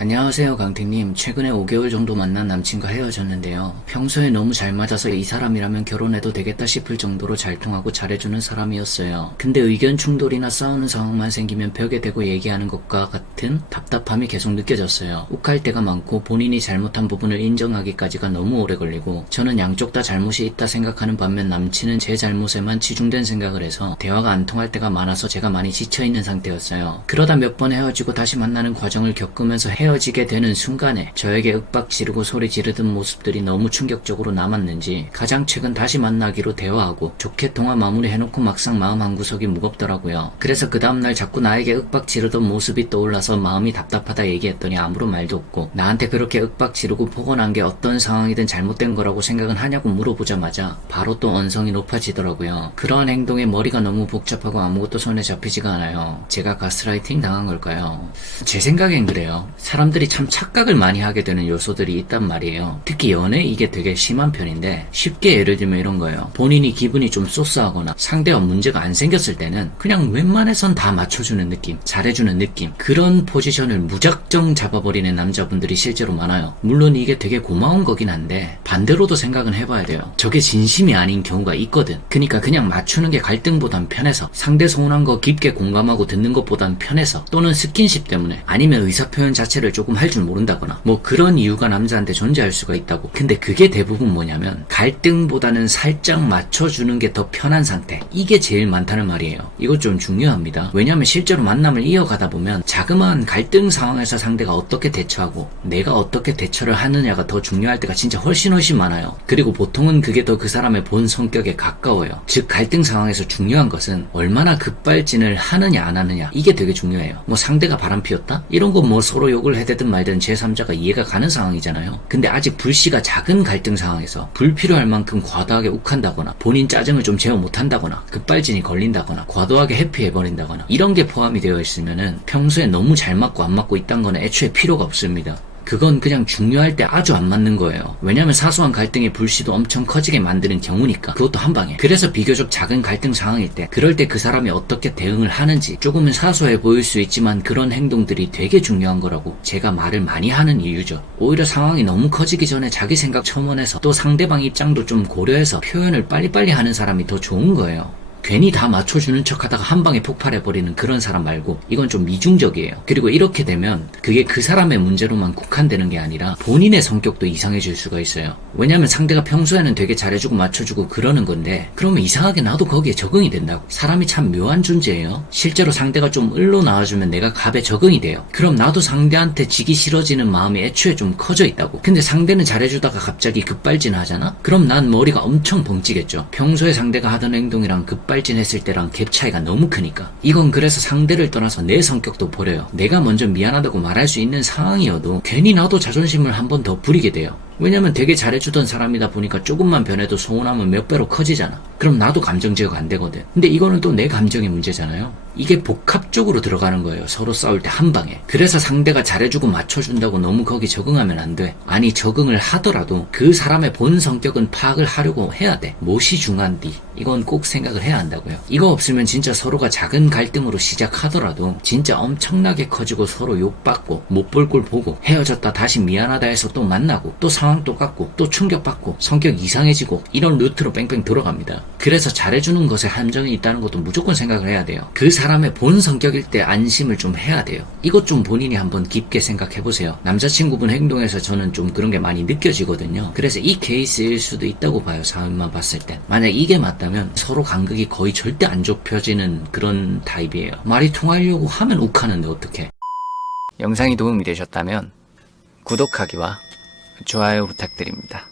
안녕하세요, 강태님. 최근에 5개월 정도 만난 남친과 헤어졌는데요. 평소에 너무 잘 맞아서 이 사람이라면 결혼해도 되겠다 싶을 정도로 잘 통하고 잘해주는 사람이었어요. 근데 의견 충돌이나 싸우는 상황만 생기면 벽에 대고 얘기하는 것과 같은 답답함이 계속 느껴졌어요. 욱할 때가 많고 본인이 잘못한 부분을 인정하기까지가 너무 오래 걸리고, 저는 양쪽 다 잘못이 있다 생각하는 반면 남친은 제 잘못에만 치중된 생각을 해서 대화가 안 통할 때가 많아서 제가 많이 지쳐있는 상태였어요. 그러다 몇 번 헤어지고 다시 만나는 과정을 겪으면서 헤어지게 되는 순간에 저에게 윽박 지르고 소리 지르던 모습들이 너무 충격적으로 남았는지 가장 최근 다시 만나기로 대화하고 좋게 통화 마무리해놓고 막상 마음 한구석이 무겁더라고요. 그래서 그 다음날 자꾸 나에게 윽박 지르던 모습이 떠올라서 마음이 답답하다 얘기했더니 아무런 말도 없고, 나한테 그렇게 윽박 지르고 포건한 게 어떤 상황이든 잘못된 거라고 생각은 하냐고 물어보자마자 바로 또 언성이 높아지더라고요. 그러한 행동에 머리가 너무 복잡하고 아무것도 손에 잡히지가 않아요. 제가 가스라이팅 당한 걸까요? 제 생각엔 그래요. 사람들이 참 착각을 많이 하게 되는 요소들이 있단 말이에요. 특히 연애 이게 되게 심한 편인데, 쉽게 예를 들면 이런 거예요. 본인이 기분이 좀 쏘쏘하거나 상대와 문제가 안 생겼을 때는 그냥 웬만해선 다 맞춰주는 느낌, 잘해주는 느낌, 그런 포지션을 무작정 잡아버리는 남자분들이 실제로 많아요. 물론 이게 되게 고마운 거긴 한데 반대로도 생각은 해봐야 돼요. 저게 진심이 아닌 경우가 있거든. 그러니까 그냥 맞추는 게 갈등보단 편해서, 상대 서운한 거 깊게 공감하고 듣는 것보단 편해서, 또는 스킨십 때문에, 아니면 의사표현 자체를 조금 할 줄 모른다거나 뭐 그런 이유가 남자한테 존재할 수가 있다고. 근데 그게 대부분 뭐냐면 갈등보다는 살짝 맞춰주는 게 더 편한 상태, 이게 제일 많다는 말이에요. 이거 좀 중요합니다. 왜냐면 실제로 만남을 이어가다 보면 자그마한 갈등 상황에서 상대가 어떻게 대처하고 내가 어떻게 대처를 하느냐가 더 중요할 때가 진짜 훨씬 많아요. 그리고 보통은 그게 더 그 사람의 본 성격에 가까워요. 즉 갈등 상황에서 중요한 것은 얼마나 급발진을 하느냐 안 하느냐, 이게 되게 중요해요. 뭐 상대가 바람 피웠다? 이런 거 뭐 서로 욕을 해대든 말든 제3자가 이해가 가는 상황이잖아요. 근데 아직 불씨가 작은 갈등 상황에서 불필요할 만큼 과도하게 욱한다거나, 본인 짜증을 좀 제어 못한다거나, 급발진이 걸린다거나, 과도하게 회피해버린다거나, 이런 게 포함이 되어 있으면은 평소에 너무 잘 맞고 안 맞고 있다는 거는 애초에 필요가 없습니다. 그건 그냥 중요할 때 아주 안 맞는 거예요. 왜냐면 사소한 갈등의 불씨도 엄청 커지게 만드는 경우니까. 그것도 한 방에. 그래서 비교적 작은 갈등 상황일 때, 그럴 때 그 사람이 어떻게 대응을 하는지, 조금은 사소해 보일 수 있지만 그런 행동들이 되게 중요한 거라고 제가 말을 많이 하는 이유죠. 오히려 상황이 너무 커지기 전에 자기 생각 첨언해서, 또 상대방 입장도 좀 고려해서 표현을 빨리빨리 하는 사람이 더 좋은 거예요. 괜히 다 맞춰주는 척 하다가 한 방에 폭발해버리는 그런 사람 말고, 이건 좀 미중적이에요. 그리고 이렇게 되면 그게 그 사람의 문제로만 국한되는 게 아니라 본인의 성격도 이상해질 수가 있어요. 왜냐면 상대가 평소에는 되게 잘해주고 맞춰주고 그러는 건데, 그러면 이상하게 나도 거기에 적응이 된다고. 사람이 참 묘한 존재예요. 실제로 상대가 좀 을로 나와주면 내가 갑에 적응이 돼요. 그럼 나도 상대한테 지기 싫어지는 마음이 애초에 좀 커져 있다고. 근데 상대는 잘해주다가 갑자기 급발진 하잖아? 그럼 난 머리가 엄청 벙찌겠죠. 평소에 상대가 하던 행동이랑 급발진했을 때랑 갭 차이가 너무 크니까. 이건 그래서 상대를 떠나서 내 성격도 버려요. 내가 먼저 미안하다고 말할 수 있는 상황이어도 괜히 나도 자존심을 한 번 더 부리게 돼요. 왜냐면 되게 잘해주던 사람이다 보니까 조금만 변해도 서운함은 몇 배로 커지잖아. 그럼 나도 감정 제어가 안 되거든. 근데 이거는 또 내 감정의 문제잖아요. 이게 복합적으로 들어가는 거예요. 서로 싸울 때 한 방에. 그래서 상대가 잘해주고 맞춰준다고 너무 거기 적응하면 안 돼. 아니, 적응을 하더라도 그 사람의 본 성격은 파악을 하려고 해야 돼. 무엇이 중요한디, 이건 꼭 생각을 해야 한다고요. 이거 없으면 진짜 서로가 작은 갈등으로 시작하더라도 진짜 엄청나게 커지고 서로 욕받고 못 볼 꼴 보고, 헤어졌다 다시 미안하다 해서 또 만나고, 또 상황 똑같고, 또 충격받고, 성격 이상해지고, 이런 루트로 뺑뺑 돌아갑니다. 그래서 잘해주는 것에 함정이 있다는 것도 무조건 생각을 해야 돼요. 그 사람의 본 성격일 때 안심을 좀 해야 돼요. 이것 좀 본인이 한번 깊게 생각해보세요. 남자친구분 행동에서 저는 좀 그런 게 많이 느껴지거든요. 그래서 이 케이스일 수도 있다고 봐요. 사연만 봤을 때. 만약 이게 맞다면 서로 간극이 거의 절대 안 좁혀지는 그런 타입이에요. 말이 통하려고 하면 욱하는데 어떡해. 영상이 도움이 되셨다면 구독하기와 좋아요 부탁드립니다.